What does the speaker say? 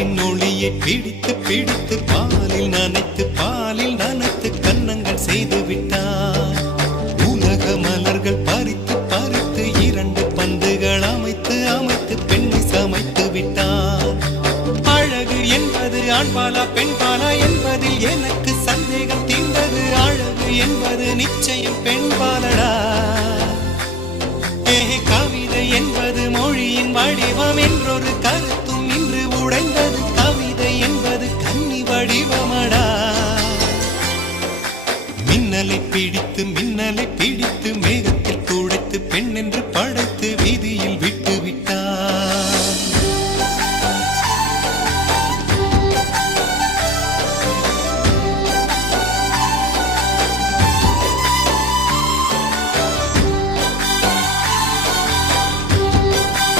நிலவின் ஒளியை பிடித்து பிடித்து பாலில் நனைத்து கன்னங்கள் செய்து விட்டார். உலக மலர்கள் பறித்து பறித்து 2 பந்துகள் அமைத்து அமைத்து பெண்ணை சமைத்து விட்டார். அழகு என்பது ஆண்பாலா பெண்பாலா என்பதில் எனக்கு சந்தேகம் தீர்ந்தது. அழகு என்பது நிச்சயம் பெண்பாலடா. கவிதை என்பது மொழியின் வடிவம் என்றொரு கருத்தும் இன்று உடைந்தது. கவிதை என்பது கன்னி வடிவமடா. மின்னலை பிடித்து